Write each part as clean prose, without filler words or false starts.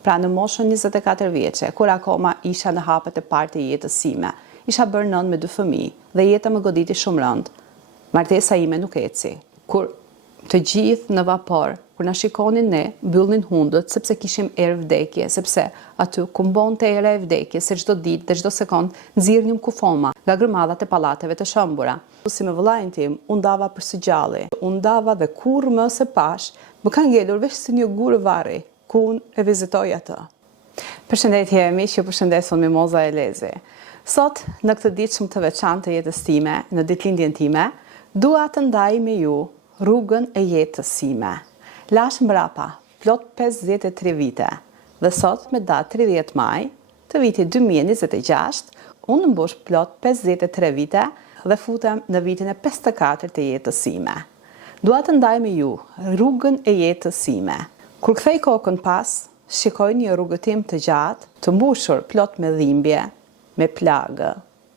Pra në moshën 24 vjeçe, kur akoma isha në hapet e parë të jetës sime, isha bërë nën me 2 fëmijë dhe jeta më goditi shumë rënd. Martesa ime nuk eci. Kur të gjithë në vapor, kur na shikonin ne, mbyllnin hundët sepse kishim erë vdekje, sepse aty ku mbonte era e vdekjes, se çdo ditë dhe çdo sekond nxirrnim kufoma nga grëmadhat e pallateve të shëmbura. Si me vëllain tim, u ndava për së gjalli, u ndava dhe kur më se pash, më ka ngelur veç si një gurë varri, ku unë e vizitoj atë. Përshëndetje miq, ju përshëndes Mimoza Elezi. Sot, në këtë ditë shumë të veçantë të jetës time, në ditëlindjen time, dua të ndaj me ju rrugën e jetës sime. Lash mbrapa, plot 53 vite, dhe sot me datë 30 maj, të vitit 2026, unë mbush plot 53 vite dhe futem në vitin e 54 të jetës sime. Dua të ndaj me ju rrugën e jetës sime. Kur kthej kokën pas, shikoj një rrugëtim të gjatë, të mbushur plot me dhimbje, me plagë,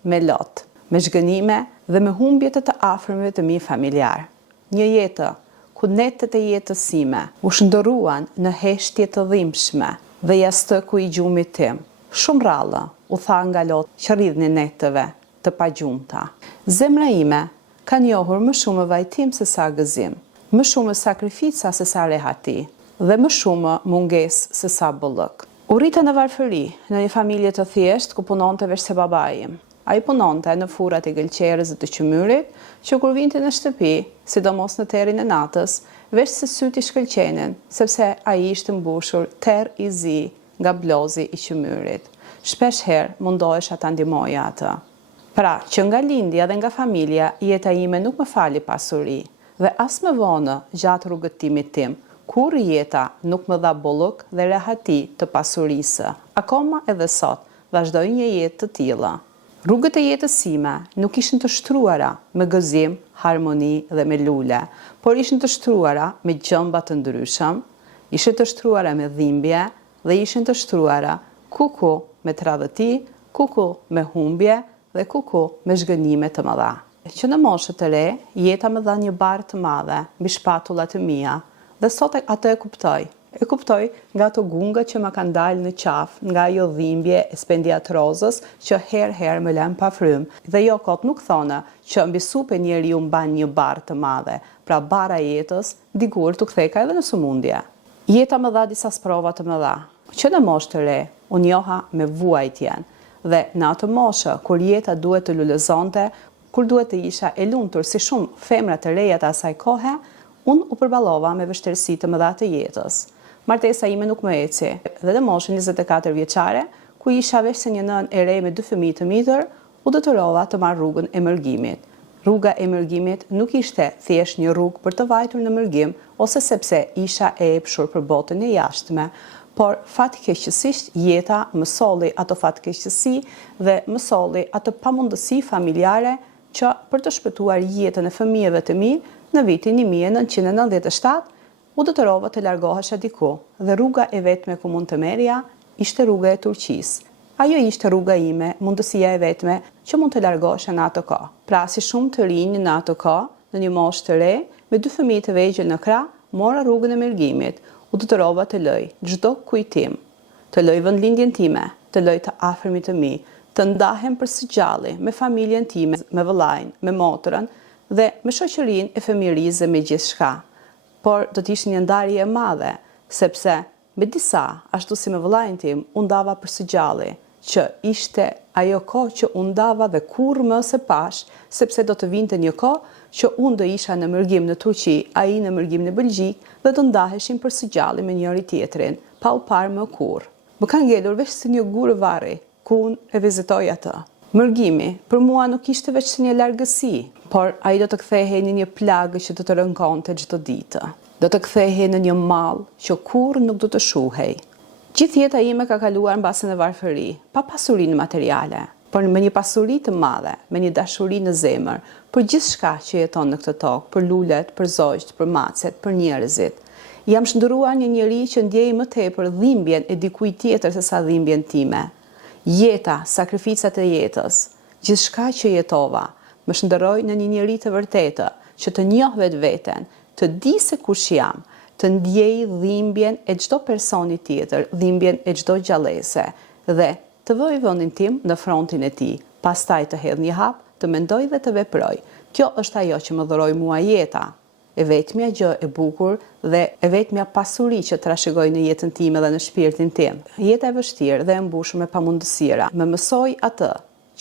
me lot, me zhgënime dhe me humbjet të afërmëve të mi familjar. Një jetë ku netët e jetës sime u shndërruan në heshtje të dhimbshme dhe jastë ku i gjumit tim. Shumë rrallë u tha nga lot që rridhnin netëve të pagjumta. Zemra ime ka njohur më shumë vajtim se sa gëzim, më shumë sakrifica se sa rehati dhe më shumë mungesë se sa bollëk. U rrita në varfëri, në një familje të thjeshtë ku punonte veç se babai im. Ai punonte në furat e gëlqerës dhe të qymyrit, që kur vinte në shtëpi, sidomos në terin e natës, veç se syt i shkëlqenin, sepse ai ishte mbushur terr i zi nga blozi i qymyrit. Shpesh herë mundohesha ta ndihmoja atë. Pra, që nga lindja dhe nga familja, jeta ime nuk më fali pasuri, dhe as më vonë gjatë rrugëtimit tim, kur jeta nuk më dha bollëk dhe rehati të pasurisë. Akoma edhe sot vazhdoj një jetë të tilla. Rrugët e jetës sime nuk ishin të shtruara me gëzim, harmoni dhe me lule, por ishin të shtruara me gjëmba të ndryshëm, ishin të shtruara me dhimbje dhe ishin të shtruara kuku me tradhëti, kuku me humbje dhe kuku me zhgënjime të mëdha. Që në moshë të re, jeta më dha një barë të madhe mbi shpatullat të mia dhe sot atë e kuptoj. E kuptoj nga ato gunga që më kanë dalë në qafë, nga ajo dhimbje e spendiatrozës që herë më lëm pa frymë. Dhe jo kot nuk thonë që mbi supë njeriu mban një barë të madhe, pra bara e jetës dikur t'u kthej ka edhe në sëmundje. Jeta më dha disa sprova të mëdha. Që në moshë të re, unë njoha me vuajtjen dhe në atë moshë kur jeta duhet të lulëzonte, kur duhet të isha e lumtur si shumë femra të reja të asaj kohe, unë u përballova me vështirësi të mëdha të jetës. Martesa ime nuk më eci, dhe në moshën 24 vjeçare, ku isha veç se një nën e re me 2 fëmijë të mitër, u detyrova të marr rrugën e mërgimit. Rruga e mërgimit nuk ishte thjesht një rrugë për të vajtur në mërgim, ose sepse isha e epshur për botën e jashtme, por fatkeqësisht jeta më solli ato fatkeqësi dhe më solli ato pamundësi familjare që për të shpëtuar jetën e fëmijëve të mi në vitin 1997, u detyrova të largohesha diku dhe rruga e vetme ku mund të merja ishte rruga e Turqisë. Ajo ishte rruga ime, mundësia e vetme që mund të largohesha në atë kohë. Pra, si shumë të rinj në atë kohë, në një moshë të re, me 2 fëmijë të vegjël në krah, mora rrugën e mërgimit. U detyrova të lëj çdo kujtim, të lëj vendlindjen time, të lëj të afërmit të mi, të ndahem përsëgjalli me familjen time, me vëllain, me motrën dhe me shoqërinë e fëmijërisë dhe me gjithçka. Por do të ishte një ndarje e madhe, sepse me disa, ashtu si me vëllain tim, u ndava përsëgjalli, që ishte ajo kohë që u ndava dhe kur më se pash, sepse do të vinte një kohë që unë do isha në mërgim në Turqi, ai në mërgim në Belgjik, dhe do ndaheshim përsëgjalli me njëri tjetrin, pa u parë më kurrë. Më ka ngelur veç si një gurë varri, ku unë e vizitoj atë. Mërgimi për mua nuk ishte veç një largësi, por ai do të kthehej në një plagë që do të rënkonte çdo ditë. Do të kthehej në një mall që kurrë nuk do të shuhej. Gjithë jeta ime ka kaluar mbasi në varfëri, pa pasurinë materiale, por me një pasuri të madhe, me një dashuri në zemër, për gjithçka që jeton në këtë tokë, për lulet, për zogjt, për macet, për njerëzit. Jam shndëruar një njeri që ndjej më tepër dhimbjen e dikujt tjetër se sa dhimbjen time. Jeta, sakrificat e jetës, gjithçka që jetova, më shndërroi në një njeri të vërtetë, që të njoh vetveten, të di se kush jam, të ndjej dhimbjen e çdo personi tjetër, dhimbjen e çdo gjallëse dhe të vëj vendin tim në frontin e tij, pastaj të hedh një hap, të mendoj dhe të veproj. Kjo është ajo që më dhuroi mua jeta. E vetmja gjë e bukur dhe e vetmja pasuri që trashëgoj në jetën time dhe në shpirtin tim. Jeta e vështirë dhe e mbushur me pamundësira. Më mësoi atë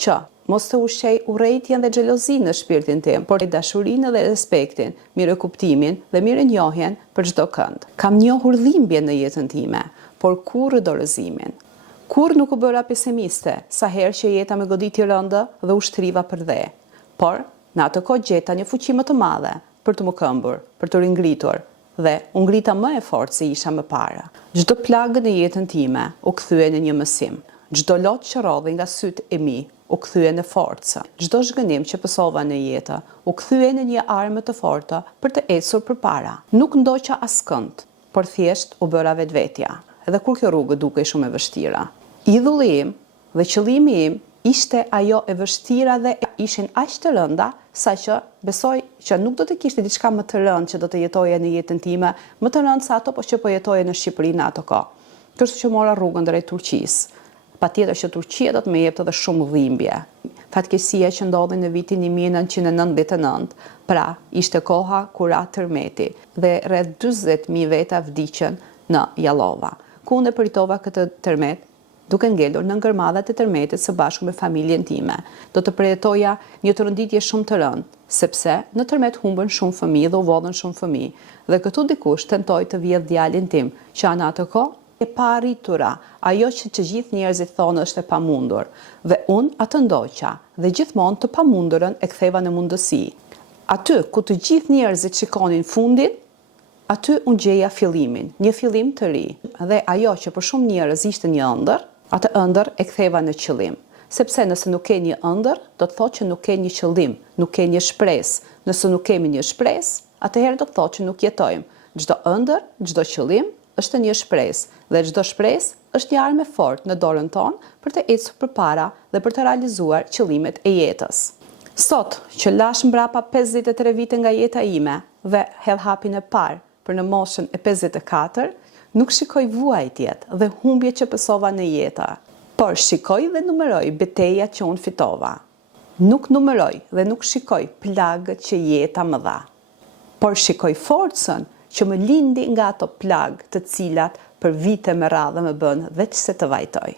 që mos të ushqej urrëtitjen dhe xhelozinë në shpirtin tim, por dashurinë dhe respektin, mirëkuptimin dhe mirënjohjen për çdo kënd. Kam njohur dhimbjen në jetën time, por kurrë dorëzimin. Kur nuk u bëra pesimiste, sa herë që jeta më goditi rëndë dhe u shtriva për dhe. Por, në atë kohë gjeta një fuqi më të madhe për të më këmbur, për të ringritur, dhe u ngrita më e fortë se isha më parë. Çdo plagë në jetën time u kthye në një mësim. Çdo lot që rodhi nga sytë e mi u kthye në forcë. Çdo zhgënim që pësova në jetë u kthye në një armë të fortë për të ecur përpara. Nuk ndoqa askënd, por thjesht u bëra vetvetja. Edhe kur kjo rrugë dukej shumë e vështira. Idhulli im dhe qëllimi im ishte ajo e vështira dhe ishin aq të rënda, saqë besoj që nuk do të kishte diçka më të rëndë që do të jetoje në jetën time, më të rëndë sa ato që po jetoje në Shqipëri në ato kohë. Kështu që mora rrugën drejt Turqisë. Patjetër që Turqia do të më jepte edhe shumë dhimbje. Fatkeqësia që ndodhi në vitin 1999, pra ishte koha kur ra tërmeti dhe rreth 40.000 veta vdiqën në Jallova. Ku unë përitova këtë tërmet duke ngelur në ngërmadhat e tërmetit së bashku me familjen time. Do të përjetoja një tërënditje shumë të rëndë, sepse në tërmet humbën shumë fëmijë dhe u vodhën shumë fëmijë, dhe këtu dikush tentoi të vjedh djalin tim, që anë atë kohë e pa arritura, ajo që të gjithë njerëzit thonë është e pamundur, dhe unë atë ndoqa dhe gjithmonë të pamundurën e ktheva në mundësi. Aty ku të gjithë njerëzit shikonin fundin, aty unë gjeja fillimin, një fillim të ri, dhe ajo që për shumë njerëz ishte një ëndër, atë ëndër e ktheva në qëllim. Sepse nëse nuk ke një ëndër, do të thotë që nuk ke një qëllim, nuk ke një shpresë. Nëse nuk kemi një shpresë, atëherë do të thotë që nuk jetojmë. Çdo ëndër, çdo qëllim është një shpresë dhe çdo shpresë është një armë e fortë në dorën tonë për të ecur përpara dhe për të realizuar qëllimet e jetës. Sot që lash mbrapa 53 vite nga jeta ime dhe hedh hapin e parë për në moshën e 54, nuk shikoj vuajtjet dhe humbjet që pësova në jetë, por shikoj dhe numeroj betejat që unë fitova. Nuk numeroj dhe nuk shikoj plagët që jeta më dha, por shikoj forcën që më lindi nga ato plagë të cilat për vite me radhë më bën veç se të vajtoj.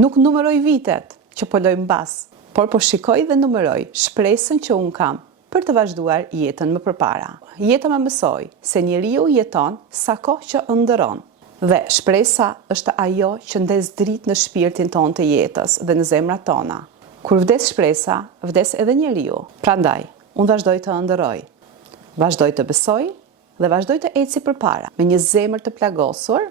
Nuk numeroj vitet që po loj mbas, por po shikoj dhe numeroj shpresën që unë kam për të vazhduar jetën më përpara. Jeta më mësoi se njeriu jeton sa kohë që ëndëron, dhe shpresa është ajo që ndes dritë në shpirtin ton të jetës dhe në zemrat tona. Kur vdes shpresa, vdes edhe njeriu. Prandaj, unë vazhdoj të ëndëroj, vazhdoj të besoj dhe vazhdoj të eci përpara, me një zemër të plagosur,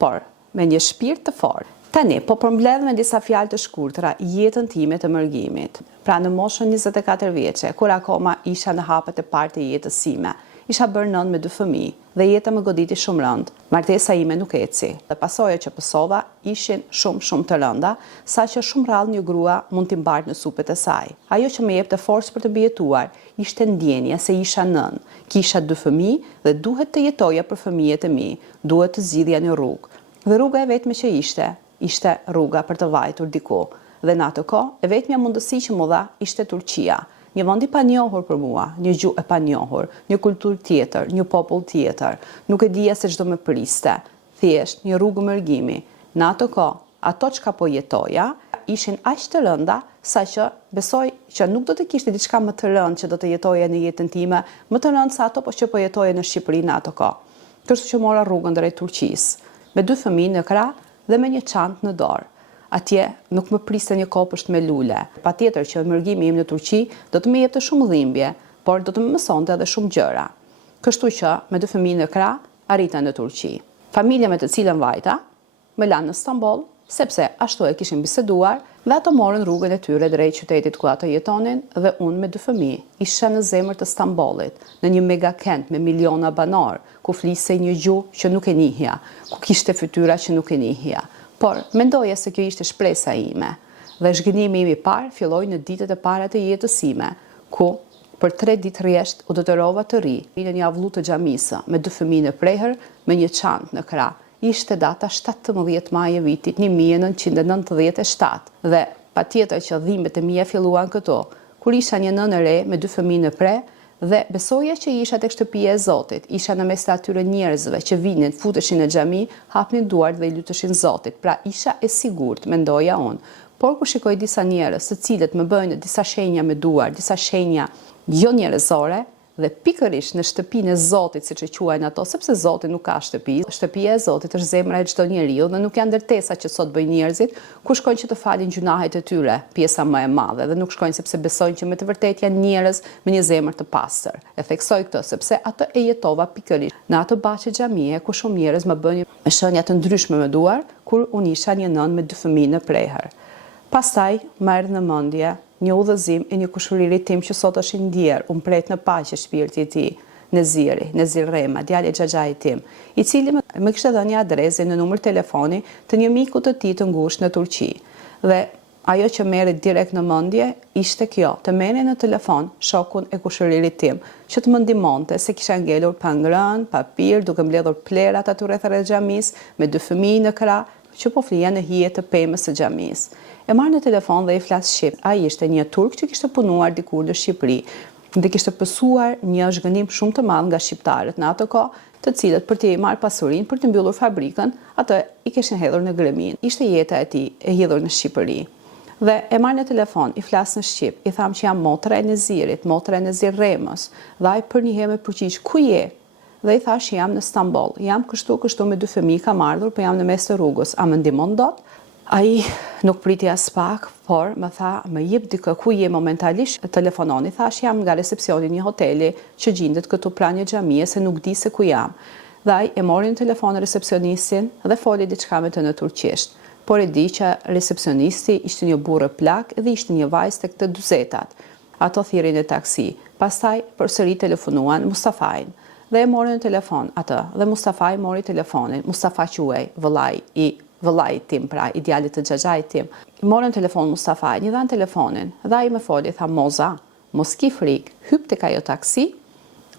por me një shpirt të fortë. Tani, po përmbledh me disa fjalë të shkurtra jetën time të mërgimit. Pra në moshën 24 vjeçe, kur akoma isha në hapet e parë të jetës sime, isha bërë nënë me 2 fëmijë dhe jeta më goditi shumë rënd. Martesa ime nuk eci. Dhe pasojat që pësova ishin shumë të rënda, saqë shumë rrallë një grua mund t'i mbartë në supet e saj. Ajo që më jepte forcë për të bijetuar ishte ndjenja se isha nënë, kisha 2 fëmijë dhe duhet të jetoja për fëmijët e mi, duhet të zgjidhja një rrugë. Dhe rruga e vetme që ishte rruga për të vajtur diku. Dhe në atë kohë, e vetmja mundësi që më dha ishte Turqia. Një vend i panjohur për mua, një gjuhë e panjohur, një kulturë tjetër, një popull tjetër. Nuk e dija se çdo më priste. Thjesht një rrugë mërgimi. Në atë kohë, ato çka po jetoja ishin aq të rënda, saqë besoj që nuk do të kishte diçka më të rëndë që do të jetoje në jetën time, më të rëndë sa ato që po jetoje në Shqipëri në atë kohë. Kështu që mora rrugën drejt Turqisë, me 2 fëmijë në krah dhe me një çantë në dorë. Atje nuk më priste një kopësht me lule. Patjetër që mërgimi im në Turqi do të më jepte shumë dhimbje, por do të më mësonte edhe shumë gjëra. Kështu që me 2 fëmijë në krah arrita në Turqi. Familja me të cilën vajta më lanë në Stamboll, sepse ashtu e kishin biseduar, dhe ato morën rrugën e tyre drejt qytetit ku ato jetonin, dhe unë me 2 fëmijë isha në zemër të Stambollit, në një megakent me miliona banor, ku fliste një gjuhë që nuk e njihja, ku kishte fytyra që nuk e njihja. Por mendoja se kjo ishte shpresa ime, dhe zhgënjimi im i parë filloi në ditët e para të jetës sime, ku Për 3 ditë rresht u detyrova të ri në një avllu të xhamisë me 2 fëmijë në prehër me një çantë në krah. Ishte data 17 maj e vitit 1997 dhe patjetër që dhimbjet e mia filluan këto, kur isha një nënë e re me 2 fëmijë në pre dhe besoja që isha tek shtëpia e Zotit, isha në mes të atyre njerëzve që vinin, futeshin në xhami, hapnin duart dhe i luteshin Zotit, pra isha e sigurt, mendoja unë. Por kur shikoj disa njerëz, të cilët më bëjnë disa shenja me duar, disa shenja jo njerëzore, dhe pikërisht në shtëpinë e Zotit, siç e quajnë ato, sepse Zoti nuk ka shtëpi. Shtëpia e Zotit është zemra e çdo njeriu dhe nuk janë ndërtesa që sot bëjnë njerëzit kur shkojnë që të falin gjunahet e tyre, pjesa më e madhe, dhe nuk shkojnë sepse besojnë që me të vërtetë janë njerëz me një zemër të pastër. E theksoj këtë sepse atë e jetova pikërisht në atë baçë xhamie ku shumë njerëz më bënin shenja të ndryshme me duar kur unë isha një nënë me 2 fëmijë në prehër. Pastaj më erdhi në mendje një udhëzim e një kushëriri tim që sot është i ndjerë, unë pret në paqe shpirti i tij, Nezir Rema, djali i xhaxhait tim, i cili më kishte dhënë një adresë në numër telefoni të një miku të tij të ngushtë në Turqi. Dhe ajo që merri direkt në mendje ishte kjo, të merrni në telefon shokun e kushëririt tim, që të më ndihmonte se kisha ngelur pa ngrënë, pa pirë, duke mbledhur plerat aty rreth xhamisë me 2 fëmijë në krah që po flija në hije të pemës së xhamisë. E marrë në telefon dhe i flas shqip. Ai ishte një turk që kishte punuar dikur në Shqipëri dhe kishte pësuar një zhgënim shumë të madh nga shqiptarët në atë kohë, të cilët për të marrë pasurinë, për të mbyllur fabrikën, atë i kishin hedhur në Gremin. Ishte jeta e tij e hedhur në Shqipëri. Dhe e marrë në telefon, i flas në shqip, i tham që jam motra e Nezirit, motra e Nezir Remës, dhe ai për një herë më përgjigj, ku je? Dhe i thash jam në Stamboll, jam kështu me 2 fëmijë kam ardhur, po jam në mes të rrugës, a më ndihmon dot? Ai nuk priti as pak, por më tha, më jep dikë ku je momentalisht, telefononi, thash jam nga recepcioni një hoteli që gjendet këtu pranë një xhamie se nuk di se ku jam. Dhe ai e mori në telefon recepcionistin dhe foli diçka me të në turqisht. Por e di që recepcionisti ishte një burrë plak dhe ishte një vajzë tek të dyzetat. Ato thirrin në taksi. Pastaj përsëri telefonuan Mustafajin dhe e mori në telefon atë dhe Mustafaj mori telefonin. Mustafa quhej, vëllai tim, pra idealit të xhaxhait tim. Morën telefon Mustafa, një dhan telefonin, dhe ai më foli, tha Moza, mos ki frik, hyp tek ajo taksi.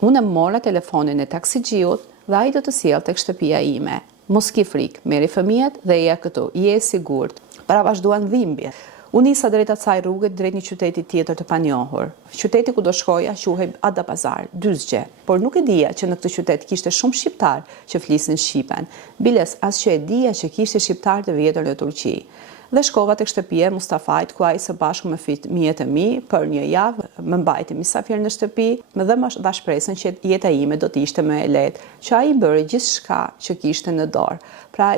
Unë mora telefonin e taksixhiut dhe ai do të sjell tek shtëpia ime. Mos ki frik, merri fëmijët dhe ja këtu, je e sigurt. Pra vazhduan dhimbjet. Unë nisa drejt asaj rrugë drejt një qyteti tjetër të panjohur. Qyteti ku do shkoja quhej Adapazar, Dyzgje, por nuk e dija që në këtë qytet kishte shumë shqiptar që flisnin shqipen. Biles as që e dija që kishte shqiptar të vjetër në Turqi. Dhe shkova tek shtëpia e Mustafait, ku ai së bashku me fëmijët e mi për një javë më mbajti mysafir në shtëpi, më dhe më dha shpresën që jeta ime do të ishte më e lehtë, që ai bëri gjithçka që kishte në dorë. Pra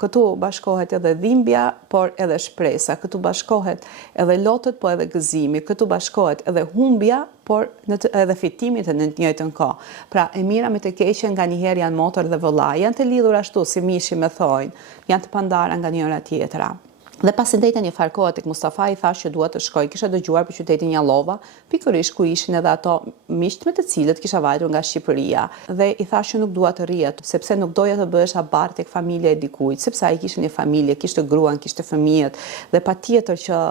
këtu bashkohet edhe dhimbja, por edhe shpresa, këtu bashkohet edhe lotët, po edhe gëzimi, këtu bashkohet edhe humbja, por edhe fitimit në të njëjtën kohë. Pra e mira me të keqen nganjëherë janë motor dhe vëllai, janë të lidhur ashtu si mishi me thojnë, janë të pandara nga njëra tjetra. Dhe pasi ndejta një farë kohë tek Mustafa i thash që dua të shkoj, kisha dëgjuar për qytetin Jallova, pikërisht ku ishin edhe ato miqt me të cilët kisha vajtur nga Shqipëria. Dhe i thash që nuk dua të rri aty, sepse nuk doja të bëhesh abar tek familja e dikujt, sepse ai kishte një familje, kishte gruan, kishte fëmijët, dhe patjetër që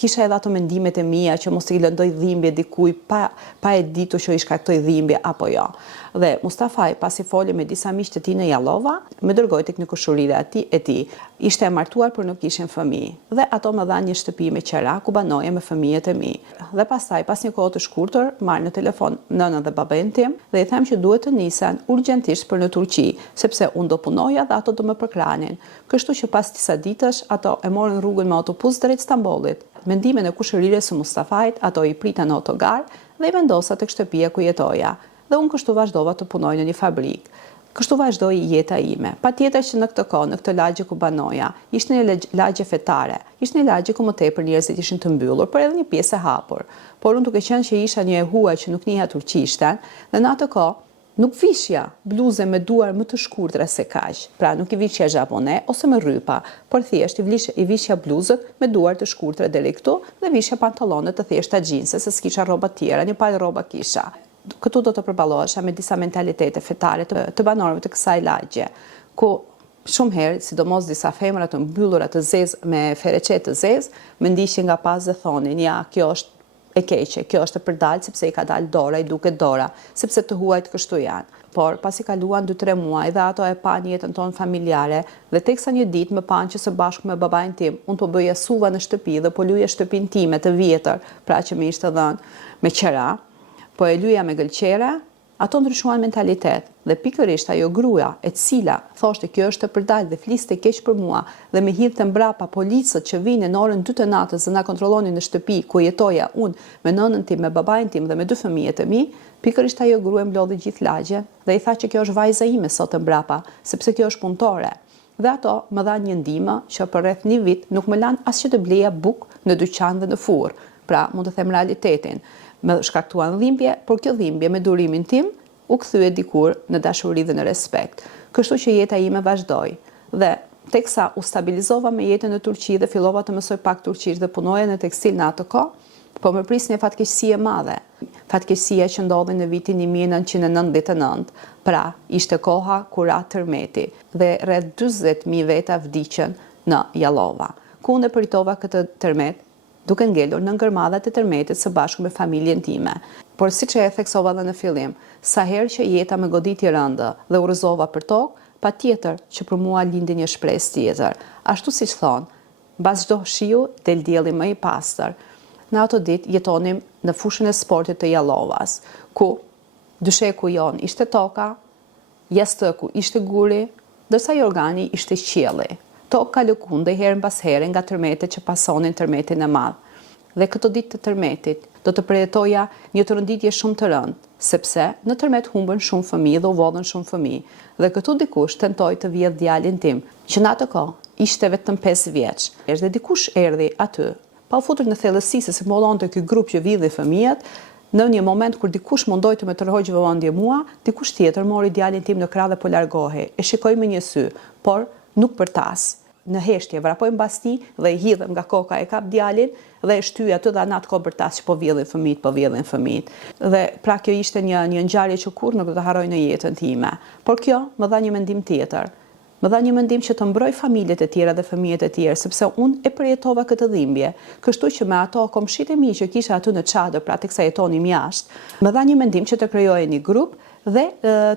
kisha edhe ato mendimet e mia që mos i lëndoj dhimbje dikujt pa e ditur që i shkaktoj dhimbje apo jo. Dhe Mustafa pasi foli me disa miq të tij në Jallova, më dërgoi tek një kushërire e tij. Ishte e martuar por nuk kishin fëmijë. Dhe ato më dhanë një shtëpi me qera ku banoja me fëmijët e mi. Dhe pastaj pas një kohë të shkurtër, marr në telefon nënën dhe babain tim dhe i them që duhet të nisen urgjentisht për në Turqi, sepse unë do punoja dhe ato do më përkranin. Kështu që pas disa ditësh ato e morën rrugën me autobus drejt Stambollit. Mendimin e kushërires së Mustafait, ato i prita në autogar dhe i vendosa tek shtëpia ku jetoja. Dhe unë kështu vazhdova të punoj në një fabrikë. Kështu vazhdoi jeta ime. Patjetër që në këtë kohë, në këtë lagje ku banoja, ishte një lagje fetare. Ishte një lagje ku më tepër njerëzit ishin të mbyllur, por edhe një pjesë e hapur. Por unë duke qenë që isha një e huaj që nuk njihja turqishten, dhe në atë kohë nuk vishja bluze me duar më të shkurtra se kaq. Pra nuk i vishja japone ose me rrypa, por thjesht i vishja bluzët me duar të shkurtra deri këtu dhe vishja pantallone të thjeshta xhinse, se s'kisha rroba tjera, një palë rroba kisha. Këtu do të përballohesha me disa mentalitete fetare të banorëve të kësaj lagje, ku shumë herë, sidomos disa femra të mbyllura të zezë me fereqet të zezë, më ndiqin nga pas dhe thonin, ja, kjo është e keqe. Kjo është e përdalë sepse i ka dalë dora, i duket dora, sepse të huajt kështu janë. Por pasi kaluan 2-3 muaj dhe ato e pan jetën tonë familjare dhe teksa një ditë më pan që së bashku me babain tim, unë po bëja suva në shtëpi dhe po luja shtëpin time të vjetër, pra që më ishte dhënë me qera, po e luja me gëlqere, ato ndryshuan mentalitet dhe pikërisht ajo gruaja e cila thoshte kjo është e përdalë dhe fliste keq për mua dhe me hidhte mbrapa policët që vinë në orën 2 të natës dhe na kontrollonin në shtëpi ku jetoja unë me nënën tim, me babain tim dhe me 2 fëmijët e mi, pikërisht ajo gruaja mblodhi gjithë lagjen dhe i tha që kjo është vajza ime sot mbrapa, sepse kjo është punëtore. Dhe ato më dhanë një ndihmë që për rreth 1 vit nuk më lanë as që të bleja bukë në dyqan dhe në furrë. Pra, mund të them realitetin. Më shkaktuan dhimbje, por kjo dhimbje me durimin tim u kthye dikur në dashuri dhe në respekt. Kështu që jeta ime vazhdoi. Dhe teksa u stabilizova me jetën në Turqi dhe fillova të mësoj pak turqisht dhe punoja në tekstil në atë kohë, po më prisni një fatkeqësi e madhe. Fatkeqësia që ndodhi në vitin 1999, pra ishte koha kur ra tërmeti dhe rreth 40.000 veta vdiqën në Jallova. Ku unë përitova këtë tërmet duke ngelur në ngërmadhat e tërmetit së bashku me familjen time. Por siç e theksova edhe në fillim, sa herë që jeta më goditi rëndë dhe urrëzova për tokë, patjetër që për mua lindi një shpresë tjetër. Ashtu siç thon, mbas çdo shiu del dielli më i pastër. Në ato ditë jetonim në fushën e sportit të Jallovas, ku dysheku jon ishte toka, jastëku ishte guri, ndërsa jorgani ishte qielli. Toka lëkundej herë mbas here nga tërmetet që pasonin tërmetin e madh. Dhe këto ditë të tërmetit do të përjetoja një të rënditje shumë të rëndë, sepse në tërmet humbën shumë fëmijë dhe u vodhën shumë fëmijë. Dhe këtu dikush tentoi të vjedh djalin tim, që në atë kohë ishte vetëm 5 vjeç. Dhe dikush erdhi aty, pa u futur në thellësi se mollonte ky grup që vidhi fëmijët. Në një moment kur dikush mundoi të më tërhoqë vëmendje mua, dikush tjetër mori djalin tim në krah dhe po largohej. E shikoj me një sy, por nuk për tas. Në heshtje vrapoj mbas tij dhe i hidhem nga koka, e kap djalin dhe e shtyj aty dhe anat ko për tas që po vjedhin fëmijët. Dhe pra kjo ishte një ngjarje që kurrë nuk do ta harroj në jetën time. Por kjo më dha një mendim tjetër. Më dha një mendim që të mbroj familjet e tjera dhe fëmijët e tjerë, sepse unë e përjetova këtë dhimbje. Kështu që me ato komshit e mi që kisha aty në çadër, pra teksa jetonim jashtë, më dha një mendim që të krijoje një grup dhe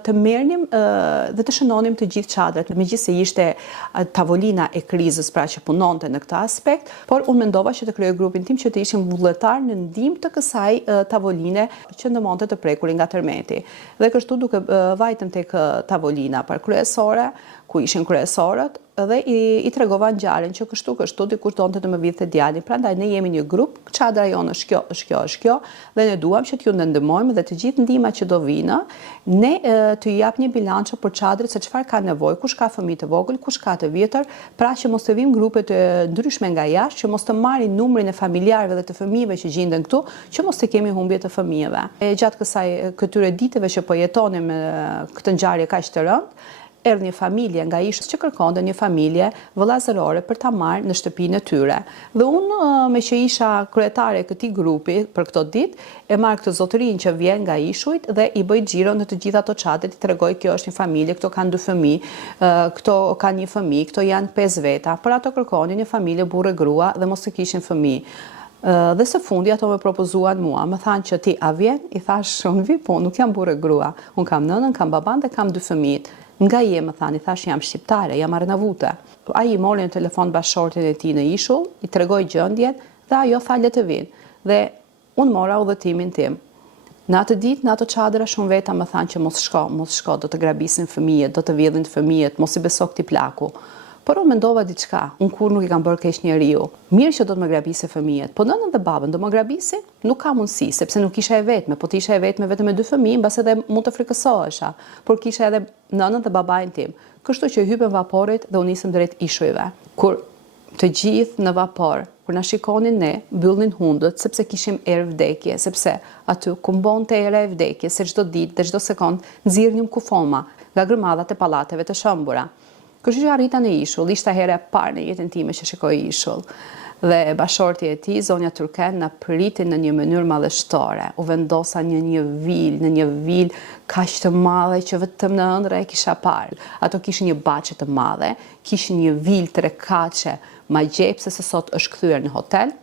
të merrnim dhe të shënonim të gjithë çadrat. Megjithëse ishte tavolina e krizës, pra që punonte në këtë aspekt, por unë mendova që të krijoj grupin tim që të ishim vullnetar në ndihmë të kësaj tavoline që ndëmonte të prekurin nga tërmeti. Dhe kështu duke vajtëm tek tavolina par kryesore, ku ishin kryesorët, dhe i tregova ngjarjen që kështu dikush donte të më vidhte djalin. Prandaj ne jemi një grup, çadra jonë është kjo, dhe ne duam që t'ju ndihmojmë dhe të gjithë ndihmat që do vinë, ne të jap një bilanço për çadrit se çfarë ka nevojë, kush ka fëmijë të vogël, kush ka të vjetër, pra që mos të vijmë grupe të ndryshme nga jashtë, që mos të marrin numrin e familjarëve dhe të fëmijëve që gjenden këtu, që mos të kemi humbje të fëmijëve. Gjatë këtyre ditëve që po jetonim këtë ngjarje kaq të rëndë, erdhi një familje nga Ishull që kërkonte një familje vëllazërore për ta marrë në shtëpinë e tyre. Dhe unë, me që isha kryetare e këtij grupi për këto ditë, e marr këtë zotërinë që vjen nga Ishujt dhe i bëj xhiro në të gjitha ato çadrat, i tregoj kjo është një familje, këto kanë 2 fëmijë, këto kanë një fëmijë, këto janë 5 veta, por ato kërkonin një familje burrë e grua dhe mos të kishin fëmijë. Dhe së fundi ato më propozuan mua, më thanë që ti a vjen? I thash, unë vi, po nuk jam burrë e grua, unë kam nënën, kam baban dhe kam 2 fëmijë. Nga je, më thanë, i thash jam shqiptare, jam arnavute. Ai i mori në telefon bashkëshortin e tij në Ishull, i tregoi gjendjen dhe ajo tha le të vinë. Dhe unë mora udhëtimin tim. Në atë ditë, në ato çadra shumë veta më thanë që mos shko, do të grabisin fëmijët, do të vjedhin fëmijët, mos i beso këtij plaku. Por unë mendova diçka, unë kur nuk i kam bërë keq njeriu. Mirë që do të më grabise fëmijët, po nënën dhe babën do më grabisi? Nuk ka mundësi, sepse nuk isha e vetme, po të isha e vetme vetëm me 2 fëmijë, mbas edhe mund të frikësohesha, por kisha edhe nënën dhe babain tim. Kështu që hypëm vaporit dhe u nisëm drejt Ishujve. Kur të gjithë në vapor, kur na shikonin ne, mbyllnin hundët sepse kishim erë vdekje, sepse aty ku mbonte era e vdekjes, se çdo ditë dhe çdo sekond nxirrnim kufoma nga grëmadhat e pallateve të shëmbura. Kështu që arrita në Ishull, ishte hera e parë në jetën time që shikoj Ishull. Dhe bashorti e tij, zonja Turken, na priti në një mënyrë madhështore. U vendosa në një vilë kaq të madhe që vetëm në ëndra e kisha parë. Ato kishin një baçe të madhe, kishin një vilë 3 kaçe, ma gjepse se sot është kthyer në hotel.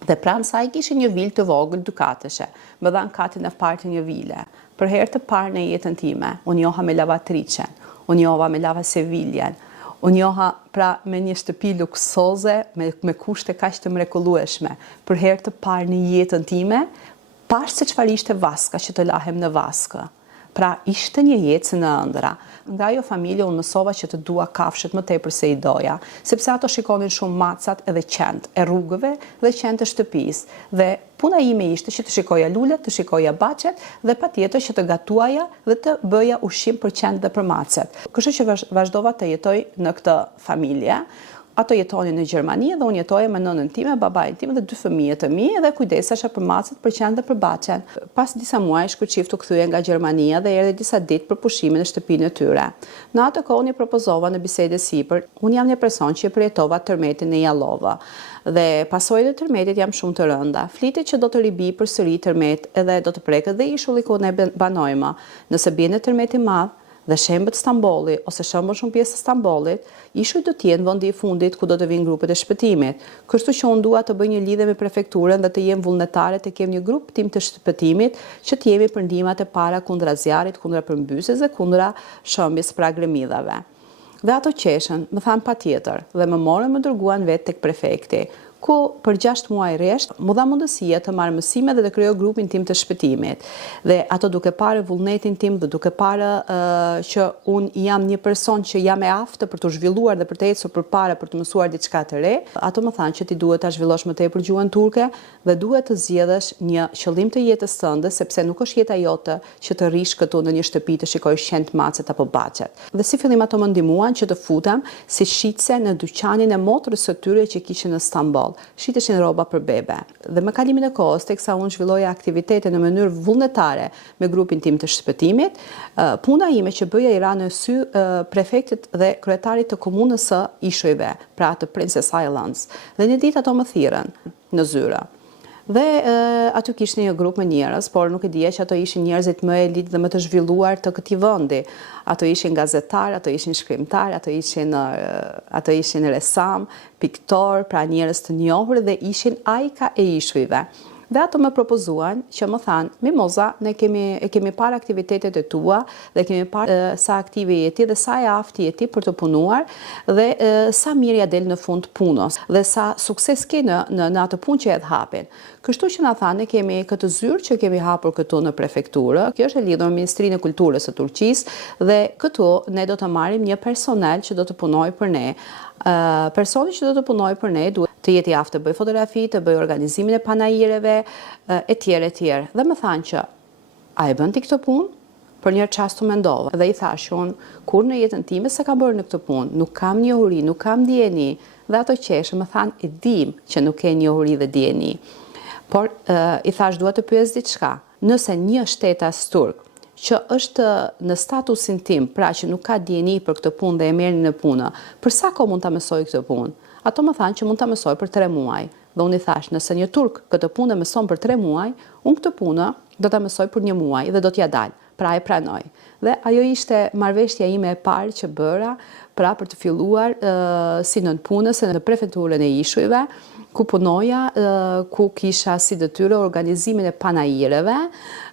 Dhe pranë saj kishte një vilë të vogël dukateshe, më dhan katin e parë të një vile. Për herë të parë në jetën time, unë njoha me lavatricen, unë njoha me lavaseviljen, unë njoha pra me një shtëpi luksoze, me kushte kaq të mrekullueshme. Për herë të parë në jetën time, pash se çfarë ishte vaska që të lahem në vaskë. Pra ishte një jetë në ëndra. Nga ajo familje unë mësova që të dua kafshët më tepër se i doja, sepse ato shikonin shumë macat edhe qent e rrugëve dhe qent e shtëpisë. Dhe puna ime ishte që të shikoja lulet, të shikoja baçet dhe patjetër që të gatuaja dhe të bëja ushqim për qent dhe për macet. Kështu që vazhdova të jetoj në këtë familje. Ato jetonin në Gjermani dhe unë jetoja me nënën time, babain tim dhe 2 fëmijët e mi dhe kujdesesha për macet, për qenë dhe për baçen. Pas disa muajsh kur çifti u kthye nga Gjermania dhe erdhi disa ditë për pushimin në shtëpinë e tyre. Në atë kohë unë i propozova në bisedë sipër, unë jam një person që përjetova tërmetin e Jallova. Dhe pasojat e tërmetit jam shumë të rënda. Flitet që do të ribi përsëri tërmet edhe do të preket dhe ishulli ku ne banojmë. Nëse bie në tërmet i madh dhe shembët Stambolli ose shembën shumë pjesë të Stambollit, ishuj do t'jenë vendi i fundit ku do të vinë grupet e shpëtimit. Kështu që unë dua të bëj një lidhje me prefekturën dhe të jem vullnetare të kem një grup tim të shpëtimit që të jemi për ndihmat e para kundra zjarrit, kundra përmbysjes dhe kundra shëmbjes pra gremidhave. Dhe ato qeshën, më thanë patjetër dhe më morën më dërguan vetë tek prefekti, ku për 6 muaj rresht mu dha mundësia të marr mësime dhe të krijoj grupin tim të shpëtimit. Dhe ato duke parë vullnetin tim dhe duke parë që un jam një person që jam e aftë për të zhvilluar dhe për të ecur përpara për të mësuar diçka të re, ato më thanë që ti duhet ta zhvillosh më tepër gjuhën turke dhe duhet të zgjedhësh një qëllim të jetës tënde, sepse nuk është jeta jote që të rish këtu në një shtëpi të shikosh qent, macet apo baçet. Dhe si fillim ato më ndihmuan që të futem si shitse në dyqanin e motrës së tyre që kishin në Stamboll. Shiteshin rroba për bebe. Dhe me kalimin e kohës, teksa unë zhvilloja aktivitete në mënyrë vullnetare me grupin tim të shpëtimit, puna ime që bëja i ra në sy prefektit dhe kryetarit të komunës së Ishujve, pra të Princess Islands. Dhe një ditë ato më thirrën në zyre. Dhe aty kishte një grup me njerëz, por nuk e dija që ato ishin njerëzit më elit dhe më të zhvilluar të këtij vendi. Ato ishin gazetar, ato ishin shkrimtar, ato ishin resam, piktor, pra njerëz të njohur dhe ishin ajka e Ishujve. Dhe ato më propozuan që më thanë, Mimoza, ne kemi parë aktivitetet e tua dhe kemi parë sa aktive jeti dhe sa e aftë jeti për të punuar dhe sa mirë ja del në fund punës dhe sa sukses ke në atë punë që e hapin. Kështu që na thanë, ne kemi këtë zyrë që kemi hapur këtu në prefekturë. Kjo është e lidhur me Ministrinë e Kulturës së Turqisë dhe këtu ne do të marrim një personel që do të punojë për ne. Personi që do të punojë për ne duhet të jetë i aftë të bëj fotografi, të bëj organizimin e panajireve, etj. Dhe më thanë që, a e bën ti këtë punë? Për një çast u mendova dhe i thash unë, kur në jetën time se ka bërë në këtë punë, nuk kam njohuri, nuk kam dijeni. Dhe ato qeshë më thanë, e dim që nuk ke njohuri dhe dijeni. Por i thash, dua të pyes diçka. Nëse një shtetas turk që është në statusin tim, pra që nuk ka dijeni për këtë punë dhe e merrni në punë, për sa kohë mund ta mësoj këtë punë? Ato më thanë që mund ta mësoj për 3 muaj. Dhe unë i thash, nëse një turk këtë punë mëson për 3 muaj, unë këtë punë do ta mësoj për 1 muaj dhe do t'ja dal. Pra e pranoj. Dhe ajo ishte marrëveshja ime e parë që bëra, pra për të filluar si nën punës në prefekturën e Ishujve, ku punoja, ku kisha si detyrë organizimin e panajireve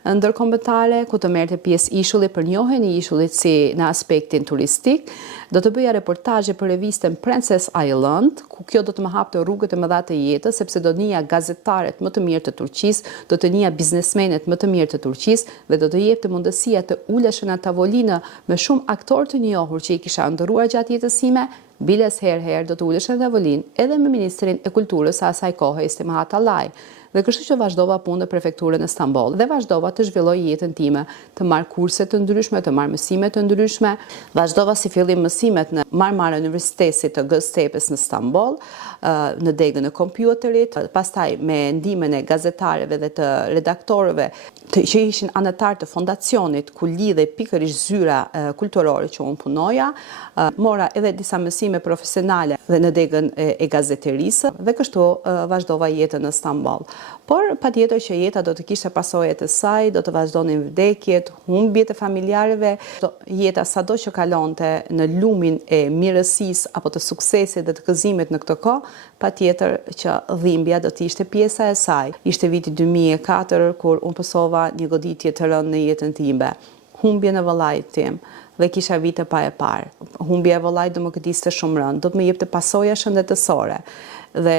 ndërkombëtare, ku të merrte pjesë Ishulli për njohjen e Ishullit si në aspektin turistik. Do të bëja reportazhe për revistën Princess Island, ku kjo do të më hapte rrugët e mëdha të jetës, sepse do të njohja gazetaret më të mirë të Turqisë, do të njohja biznesmenet më të mirë të Turqisë dhe do të jepte mundësia të uleshin në tavolinë me shumë aktorë të njohur që i kisha ndëruar gjatë jetës sime. Biles herë do të uleshin në tavolinë edhe me Ministrin e Kulturës së asaj kohe, Istimahat Allaj. Dhe kështu që vazhdova punë në prefekturën e Stamboll dhe vazhdova të zhvilloj jetën time, të marr kurse të ndryshme, të marr mësime të ndryshme. Vazhdova si fillim mësimet në Marmara Universitetit të Göztepe's në Stamboll, në degën e kompjuterit, pastaj me ndihmën e gazetarëve dhe të redaktorëve që ishin anëtar të fondacionit ku lidhej pikërisht zyra kulturore që unë punoja. Mora edhe disa mësime profesionale dhe në degën e gazeterisë dhe kështu vazhdova jetën në Stamboll. por patjetër që jeta do të kishte pasojat e saj, do të vazhdonin vdekjet, humbjet e familjarëve, jeta sado që kalonte në lumin e mirësisë apo të suksesit dhe të gëzimit në këtë kohë, patjetër që dhimbja do të ishte pjesa e saj. Ishte viti 2004 kur unë pasova një goditje të rëndë në jetën time. Humbje në vëllait tim dhe kisha vite pa e parë. Humbja e vëllait do më këtiste shumë rëndë, do të më jepte pasoja shëndetësore. Dhe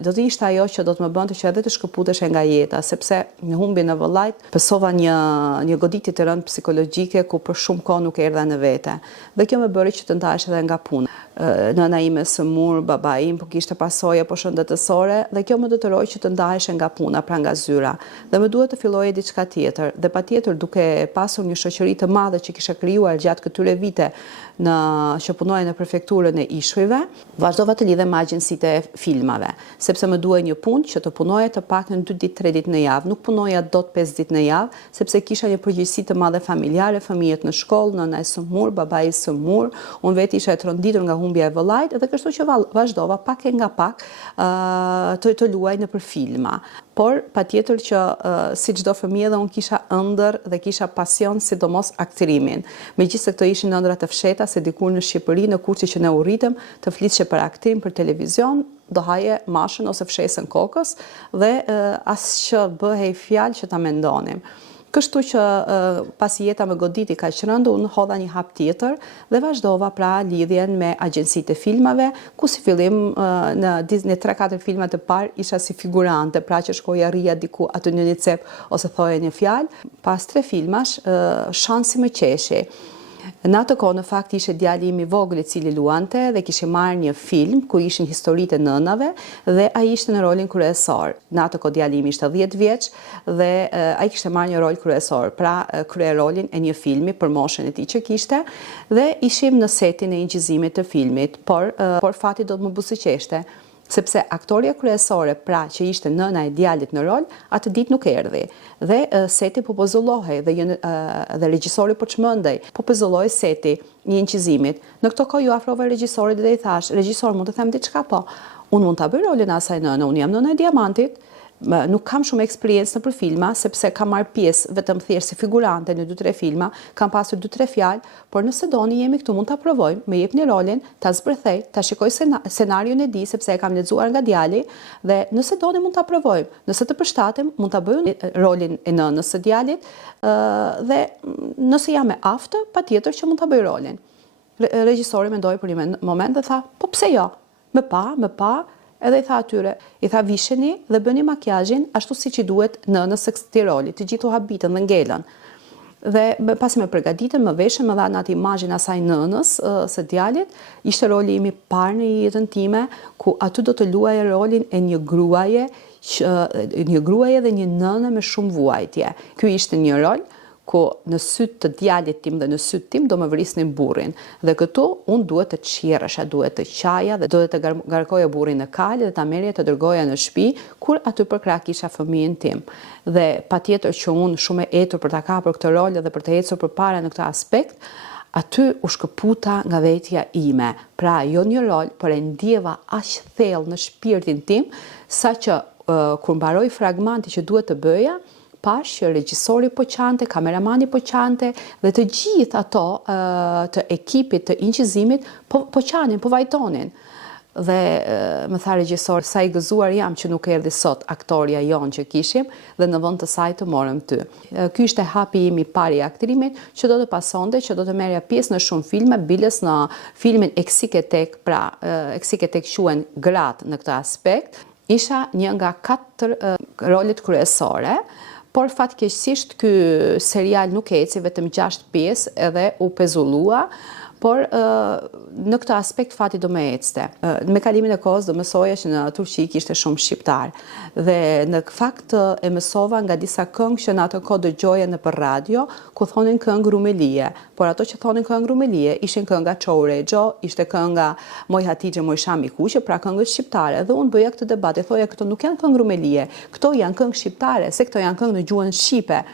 do të ishte ajo që do të më bënte që edhe të shkëputesh nga jeta, sepse në humbjen e vëllait pasova një goditje të rëndë psikologjike ku për shumë kohë nuk erdha në vete. Dhe kjo më bëri që të ndahesh edhe nga puna. Nëna ime sëmur, baba im po kishte pasoja po shëndetësore dhe kjo më detyroi që të ndahesh nga puna, pra nga zyra. Dhe më duhet të filloje diçka tjetër. Dhe patjetër duke pasur një shoqëri të madhe që kisha krijuar gjatë këtyre vite që punoja në prefekturën e Ishujve, vazhdova të lidhem me agjencitë e filmave, sepse më duhej një punë që të punoja të paktën 2 ditë, 3 ditë në javë, nuk punoja dot 5 ditë në javë, sepse kisha një përgjegjësi të madhe familjare, fëmijët në shkollë, nëna e sëmur, babai i sëmur, unë vetë isha e tronditur nga humbja e vëllait dhe kështu që vazhdova pak e nga pak të luaj nëpër filma. Por patjetër që si çdo fëmijë dhe unë kisha ëndër dhe kisha pasion sidomos aktrimin. Megjithëse këto ishin ëndra të fshehta se dikur në Shqipëri në kursi që ne u rritëm të flisje për aktrim për televizion, do haje mashën ose fshesën kokës dhe as që bëhej fjalë që ta mendonim. Kështu që pasi jeta më goditi kaq rënd, unë hodha një hap tjetër dhe vazhdova pra lidhjen me agjencitë e filmave, ku si fillim në 3-4 filma të parë isha si figurante, pra që shkoja rria diku aty në një cep ose thoja një fjalë. Pas 3 filmash, shansi më qeshi. Në atë kohë në fakt ishte djali im i vogël i cili luante dhe kishte marrë një film ku ishin historitë e nënave dhe ai ishte në rolin kryesor. Në atë kohë djali im ishte 10 vjeç dhe ai kishte marrë një rol kryesor, pra krye rolin e një filmi për moshën e tij që kishte dhe ishim në setin e injizimit të filmit, por fati do të më buzëqeshte. Sepse aktoria kryesore, pra që ishte nëna e djalit në rol, atë ditë nuk erdhi. Dhe seti po pozullohej dhe regjisori po çmendej, po pozullohej seti i injizimit. Në këtë kohë ju afrova regjisorit dhe i thash, regjisor, mund të them diçka po? Unë mund ta bëj rolin e asaj nëne, unë jam nëna e Diamantit. Nuk kam shumë eksperiencë nëpër filma, sepse kam marrë pjesë vetëm thjesht si figurante në 2-3 filma, kam pasur 2-3 fjalë, por nëse doni jemi këtu, mund ta provojmë, më jepni rolin, ta zbërthej, ta shikoj scenarion e di sepse e kam lexuar nga djali dhe nëse doni mund ta provojmë. Nëse të përshtatem, mund ta bëj rolin e nënës së djalit dhe nëse jam e aftë, patjetër që mund ta bëj rolin. Regjisori mendoi për një moment dhe tha, po pse jo? Më pa. Edhe i tha atyre, i tha visheni dhe bëni makjazhin ashtu siç i duhet nënës së këtij roli, të gjithu habitën dhe ngelën. Dhe pasi më përgatitën, më veshën, më dhanë atë imazhin asaj nënës së djalit, ishte roli im i parë në jetën time, ku aty do të luaje rolin e një gruaje dhe një nënë me shumë vuajtje. Ky ishte një rol ku në syt të djalit tim dhe në syt tim do më vrisnin burrin. Dhe këtu unë duhet të qirresha, duhet të qaja dhe duhet të garkoja burrin në kalë dhe ta merrja të dërgoja në shtëpi kur aty për krah kisha fëmijën tim. Dhe patjetër që unë shumë e etur për ta kapur këtë rol dhe për të ecur përpara në këtë aspekt, aty u shkëputa nga vetja ime. Pra jo një rol, por e ndjeva aq thellë në shpirtin tim, saqë kur mbaroi fragmenti që duhet të bëja, pash që regjisori po qante, kameramani po qante dhe të gjithë ato të ekipit të injizimit po qanin, po vajtonin. Dhe më tha regjisor, sa i gëzuar jam që nuk erdhi sot aktoria jon që kishim dhe në vend të saj të morëm ty. Ky ishte hapi im i parë i aktrimit që do të pasonte, që do të merrja pjesë në shumë filma, biles në filmin Eksiketek, pra Eksiketek quhen gratë në këtë aspekt. Isha një nga 4 rolet kryesore. Por fatkeqësisht ky serial nuk eci, vetëm 6 pjesë edhe u pezullua, por në këtë aspekt fati do më ecte. Me kalimin e kohës do mësoja që në Turqi kishte shumë shqiptar dhe në fakt e mësova nga disa këngë që në atë kohë dëgjoja nëpër radio, ku thonin këngë rumelie, por ato që thonin këngë rumelie ishin kënga Çou Rexho, ishte kënga Moj Hatixhe Moj Shami Kuqe, pra këngët shqiptare dhe unë bëja këtë debat e thoja këto nuk janë këngë rumelie, këto janë këngë shqiptare, se këto janë këngë në gjuhën shqipe.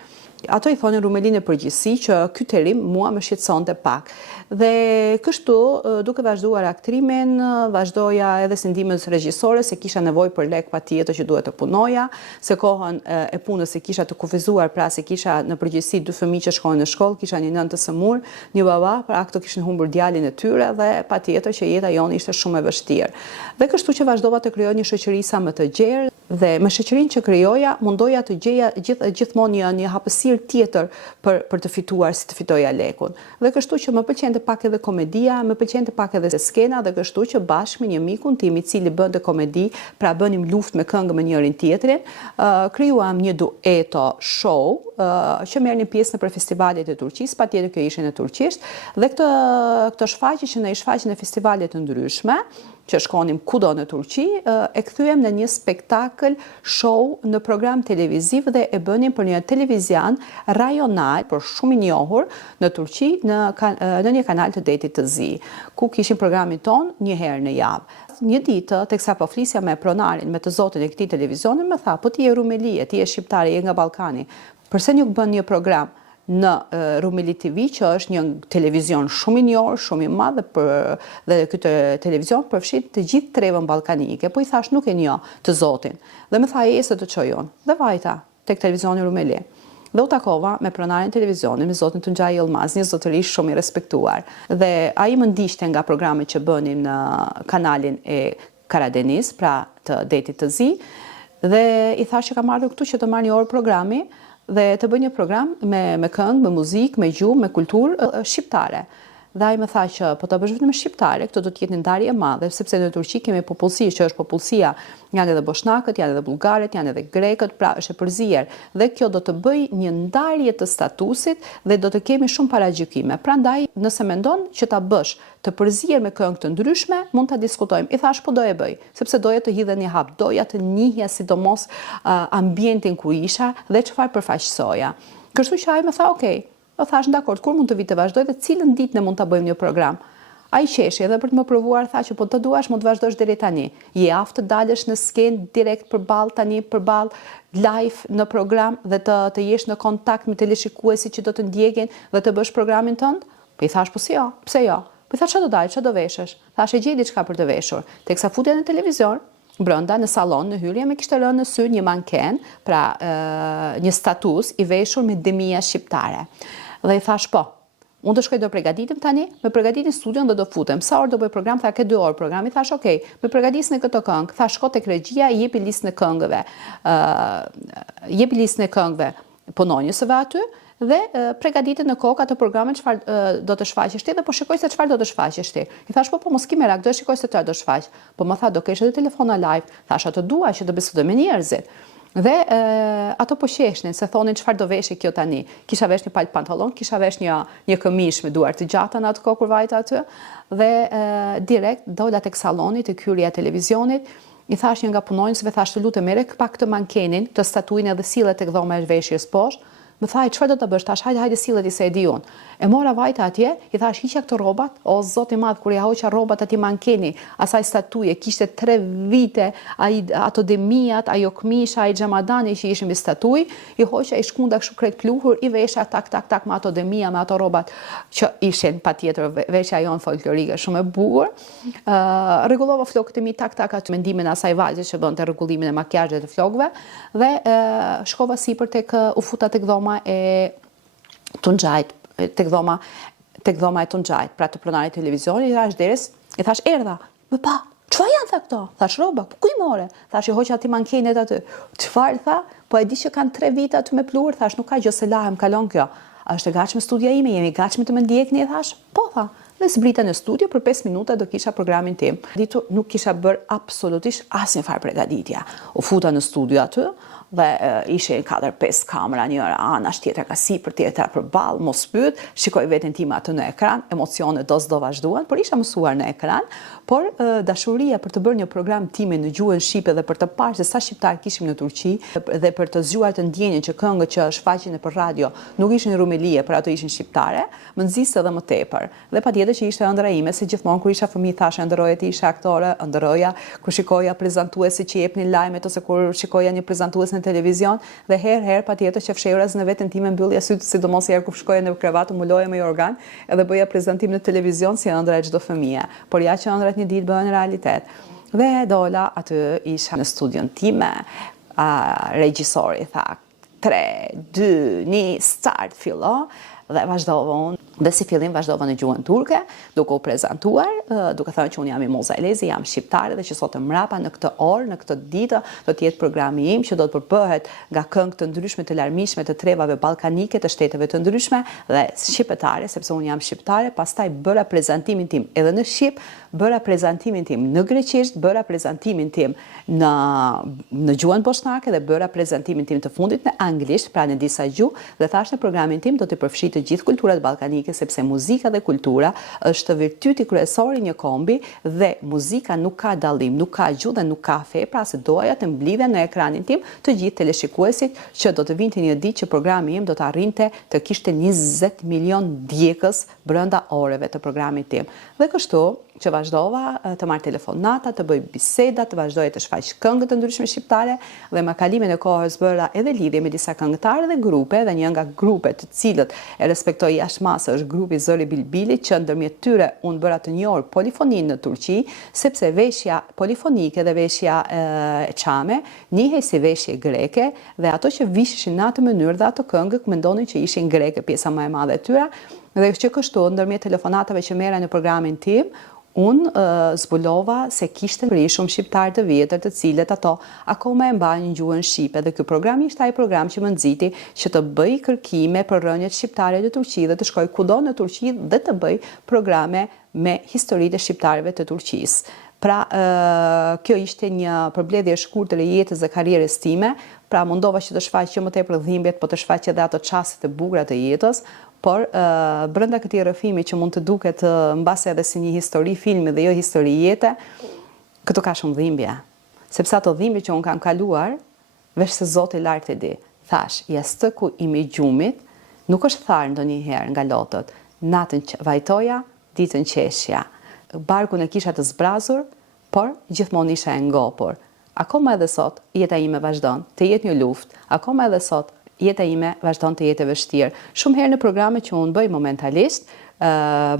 ato i thonin Rumelinë e përgjithësi që ky terim mua më shqetësonte pak. Dhe kështu, duke vazhduar aktrimin, vazhdoja edhe si ndihmës regjisore, se kisha nevojë për lek patjetër që duhet të punoja, se kohën e punës e kisha të kufizuar, pra se kisha në përgjithësi 2 fëmijë që shkojnë në shkollë, kisha një nënë të sëmur, një baba, pra këto kishin humbur djalin e tyre dhe patjetër që jeta jonë ishte shumë e vështirë. Dhe kështu që vazhdova të krijoj një shoqëri sa më të gjerë dhe me shoqërinë që krijoja mundoja të gjeja gjithmonë një hapësirë tjetër për të fituar si të fitoja lekun. Dhe kështu që më pëlqente pak edhe komedia, më pëlqente pak edhe skena dhe kështu që bashkë me një mikun tim i cili bënte komedi, pra bënim luftë me këngë me njërin tjetrin, krijuam një dueto show që merrnin pjesë në festivalet e Turqisë, patjetër kjo ishte në turqisht, dhe këto shfaqje që ne i shfaqim në festivale të ndryshme, që shkonim kudo në Turqi, e kthyem në një spektakël show në program televiziv dhe e bënim për një televizion rajonal, por shumë i njohur në Turqi, në një kanal të Detit të Zi, ku kishim programin ton një herë në javë. Një ditë, teksa po flisja me pronarin, me të zotin e këtij televizioni, më tha, po ti je Rumelie, ti je shqiptare, je nga Ballkani, pse nuk bën një program në Rumeli TV, që është një televizion shumë i njohur, shumë i madh dhe këtë televizion përfshin të gjithë trevën ballkanike. Po i thash nuk e njoh të zotin. Dhe më tha se të çoj unë. Dhe vajta tek televizioni Rumeli. Dhe u takova me pronarin televizionit, me zotin Tunxhaj Yılmaz, një zotërish shumë i respektuar. Dhe ai më ndiqte nga programet që bënim në kanalin e Karadeniz, pra të Detit të Zi, dhe i thash që kam ardhur këtu që të marr një orë programi dhe të bëj një program me këngë, me muzikë, me gjuhë, me kulturë shqiptare. Dhe ai më tha që po ta bësh vetëm shqiptare, këto do të jetë një ndarje e madhe, sepse në Turqi kemi popullsi që është popullsia, janë edhe bošnakët, janë edhe bullgarët, janë edhe grekët, pra është e përzier. Dhe kjo do të bëj një ndarje të statusit dhe do të kemi shumë paragjykime. Prandaj, nëse mendon që ta bësh të përzier me këngë të ndryshme, mund ta diskutojmë. I thash po do e bëj, sepse doja të hidhe një hap, doja të njihja sidomos ambientin ku isha dhe çfarë përfaqësoja. Kështu që ai më tha, "Okej, do thash dakord, kur mund të vi të vazhdoj dhe cilën ditë ne mund ta bëjmë një program." Ai qeshi edhe për të më provuar tha që po të duash mund të vazhdosh deri tani. Je aftë të dalësh në skenë direkt përballë live në program dhe të jesh në kontakt me teleshikuesit që do të ndjekin dhe të bësh programin tënd? Po i thash po si jo, pse jo? Po i thash çfarë do dalë, çfarë do veshësh? Thash e gjej diçka për të veshur. Teksa futja në televizion, brenda në sallon, në hyrje me kishte lënë në sy një manken, pra një status i veshur me demia shqiptare. Dhe i thash po, unë do shkoj do përgatitem tani, me përgatitin studion dhe do futem. Sa orë do bëj program? Tha ke 2 orë program. I thash okej, me përgatisni këto këngë. Thash shko tek regjia, jepi listën e këngëve. Jepi listën e këngëve punonjësve aty dhe përgatitet në kokë ato programe çfarë do të shfaqesh ti dhe po shikoj se çfarë do të shfaqesh ti. I thash po mos ki merak, do e shikoj se çfarë do shfaq. Po më tha do kesh edhe telefona live. Thash ato dua që të bisedoj me njerëzit. Dhe ato po qeshnin, se thonin çfarë do veshë kjo tani. Kisha vesh një palë pantallon, kisha vesh një këmishë me duar të gjata në atë kohë kur vajta aty. Dhe direkt dola tek salloni, tek hyrja e televizionit. I thash një nga punonjësve, thash të lutem merre pak të mankenin, të statuin edhe sillet tek dhoma e veshjes poshtë. Më thaj, çfarë do të bësh? Tash hajde sillet i se e di unë. E mora vajta atje, i thash hiqja këto rrobat, o zoti i madh, kur ja hoqa rrobat atij mankeni, asaj statuje, kishte 3 vite, ato demijat, ajo këmisha, ai xhamadani që ishin mbi statuj, i hoqa i shkunda kështu krejt pluhur, i vesha tak me ato demija, me ato rrobat që ishin patjetër veshja jon folklorike shumë e bukur. Rregullova flokët e mi tak aty mendimin e asaj valze që bënte rregullimin e makijazhit të flokëve dhe shkova sipër tek u futa tek dhoma e Tunxhajt, tek dhoma e Tunxhajt, pra të pronarit televizioni, i thash erdha, më pa, çfarë janë tha këto? Thash rroba, po ku i more? Thash i hoqa aty mankenet aty. Çfarë tha? Po e di që kanë 3 vite aty me pluhur, thash nuk ka gjë se lahem, kalon kjo. A është e gatshme studia ime, jemi gatshme të më ndjekni, thash? Po tha. Dhe zbrita në studio, për 5 minuta do kisha programin tim. Ditu nuk kisha bërë absolutisht asnjë farë përgatitje. U futa në studio aty dhe ishin 4-5 kamera, njëra anash, tjetra ka sipër, tjetra përballë, mos pyet, shikoj veten time aty në ekran, emocionet do vazhduan, por isha mësuar në ekran, por dashuria për të bërë një program time në gjuhën shqipe dhe për të parë se sa shqiptar kishim në Turqi dhe për të zgjuar të ndjenjën që këngët që shfaqen nëpër radio nuk ishin rumelie, por ato ishin shqiptare, më nxiste edhe më tepër. Dhe patjetër që ishte ëndra ime, se gjithmonë kur isha fëmijë thashë ëndërroja ti isha aktore, ëndërroja kur shikoja prezantuesi që jepnin lajmet ose kur shikoja një prezantues në në televizion dhe herë patjetër që fshehura në veten time mbyllja sytë, sidomos herë kur shkoja në krevat, muloja me organ edhe bëja prezantim në televizion si ëndra e çdo fëmije. Por ja që ëndrat një ditë bëhen realitet. Dhe dola aty isha në studion time, regjisori tha 3, 2, 1, start, fillo, dhe vazhdova unë. Dhe si fillim vazhdova në gjuhën turke, duke u prezantuar, duke thënë që unë jam Mimoza Elezi, jam shqiptare dhe që sot e mrapa në këtë orë, në këtë ditë, do të jetë programi im që do të përbohet nga këngë të ndryshme të larmishme të trevave ballkanike të shteteve të ndryshme dhe shqiptare, sepse unë jam shqiptare, pastaj bëra prezantimin tim edhe në shqip, bëra prezantimin tim në greqisht, bëra prezantimin tim në gjuhën bosnake dhe bëra prezantimin tim të fundit në anglisht, pra në disa gjuhë, dhe thash në programin tim do të përfshi të gjithë kulturat ballkanike, sepse muzika dhe kultura është virtyti kryesor i një kombi dhe muzika nuk ka dallim, nuk ka gjuhë dhe nuk ka fe, pra se doja të mblidhen në ekranin tim të gjithë teleshikuesit që do të vinte një ditë që programi im do të arrinte të kishte 20 milion djegës brenda oreve të programit tim. Dhe kështu që vazhdova të marr telefonata, të bëj biseda, të vazhdoja të shfaq këngë të ndryshme shqiptare dhe me kalimin e kohës bëra edhe lidhje me disa këngëtarë dhe grupe, dhe një nga grupet të cilët e respektoj jashtë është grupi Zëri Bilbili, që ndërmjet tyre unë bëra të njohur polifoninë në Turqi, sepse veshja polifonike dhe veshja e çame njihej si veshje greke dhe ato që vishishin në atë mënyrë dhe ato këngë mendonin që ishin greke, pjesa më e madhe e tyre, dhe që kështu ndërmjet telefonatave që merra në programin tim, unë zbulova se kishte shumë shqiptarë të vjetër të cilët ato akoma e mbajnë gjuhën shqipe dhe ky program ishte ai program që më nxiti që të bëj kërkime për rënjet shqiptare në Turqi dhe të shkoj kudo në Turqi dhe të bëj programe me historitë e shqiptarëve të Turqisë. Pra, kjo ishte një përbledhje e shkurtër e jetës dhe karrierës time, pra mundova që të shfaq jo më tepër dhimbjet, po të shfaq edhe ato çaste e bukura të jetës, por brenda këtij rrëfimi që mund të duket mbase edhe si një histori filmi dhe jo histori jete, këtu ka shumë dhimbje. Sepse ato dhimbje që unë kam kaluar, veç se Zoti lart e di. Thash, jastëku im i gjumit nuk është tharë ndonjëherë nga lotët. Natën vajtoja, ditën qeshja. Barkun e kisha të zbrazur, por gjithmonë isha e ngopur. Akoma edhe sot, jeta ime vazhdon të jetë një luftë. Akoma edhe sot, jeta ime vazhdon të jetë e vështirë. Shumë herë në programe që unë bëj momentalisht,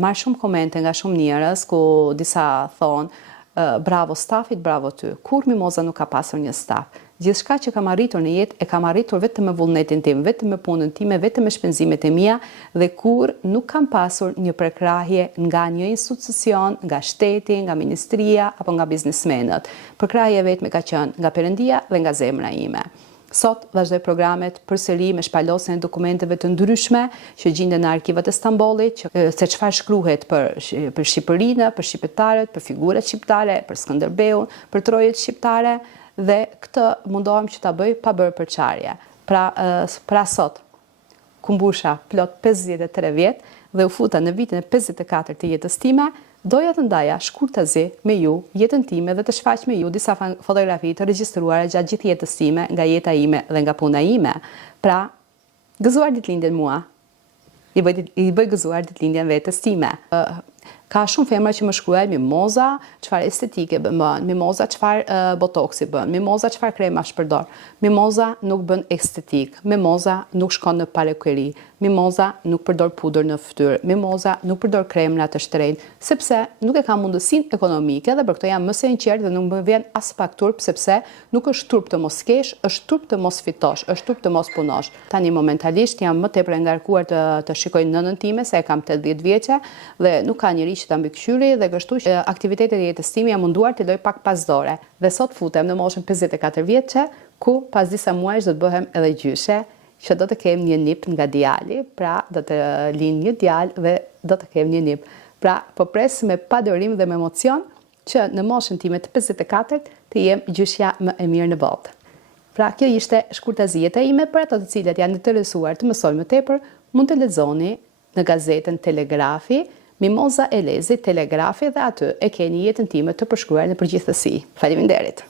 marr shumë komente nga shumë njerëz ku disa thonë bravo stafit, bravo ty. Kur Mimoza nuk ka pasur një staf. Gjithçka që kam arritur në jetë e kam arritur vetëm me vullnetin tim, vetëm me punën time, vetëm me shpenzimet e mia dhe kur nuk kam pasur një prekrahje nga një institucion, nga shteti, nga ministria apo nga biznesmenët. Prekrahja vetëm ka qenë nga Perëndia dhe nga zemra ime. Sot vazhdoj programet përsëri me shpalosjen e dokumenteve të ndryshme që gjenden në arkivat e Stambollit, se çfarë shkruhet për Shqipërinë, për shqiptarët, për figurat shqiptare, për Skënderbeun, për trojet shqiptare dhe këtë mundohem që ta bëj pa bërë përçarje. Pra sot, ku mbusha plot 53 vjet dhe u futa në vitin e 54 të jetës time, doja të ndaja shkurtazi me ju jetën time dhe të shfaq me ju disa fotografi të regjistruara gjatë gjithë jetës time, nga jeta ime dhe nga puna ime. Pra, gëzuar ditëlindjen mua, i bëj gëzuar ditëlindjen vetes time. Ka shumë femra që më shkruajnë Mimoza, çfarë estetike bën, Mimoza çfarë botoksi bën, Mimoza çfarë kremash përdor, Mimoza nuk bën estetik, Mimoza nuk shkon në parukeri, Mimoza nuk përdor pudër në fytyrë, Mimoza nuk përdor kremra të shtrenjtë, sepse nuk e kam mundësinë ekonomike dhe për këtë jam më sinqert dhe nuk më vjen as pak turp, sepse nuk është turp të mos kesh, është turp të mos fitosh, është turp të mos punosh. Tani momentalisht jam më tepër e ngarkuar të shikoj nënën time se e kam 80 vjeçe dhe nuk ka njëri që ta mbikëqyri dhe kështu që aktivitetet e jetës time jam munduar të loj pak pas dore. Dhe sot futem në moshën 54 vjeçe, ku pas disa muajsh do të bëhem edhe gjyshe, që do të kem një nip nga djali, pra do të lind një djalë dhe do të kem një nip. Pra, po pres me padorim dhe me emocion që në moshën time të 54 të jem gjyshja më e mirë në botë. Pra, kjo ishte shkurtazia ime, për ato të cilët janë interesuar të mësojnë më tepër, mund të lexoni në gazetën Telegrafi, Mimoza Elezi, Telegrafi, dhe aty e keni jetën time të përshkruar në përgjithësi. Faleminderit.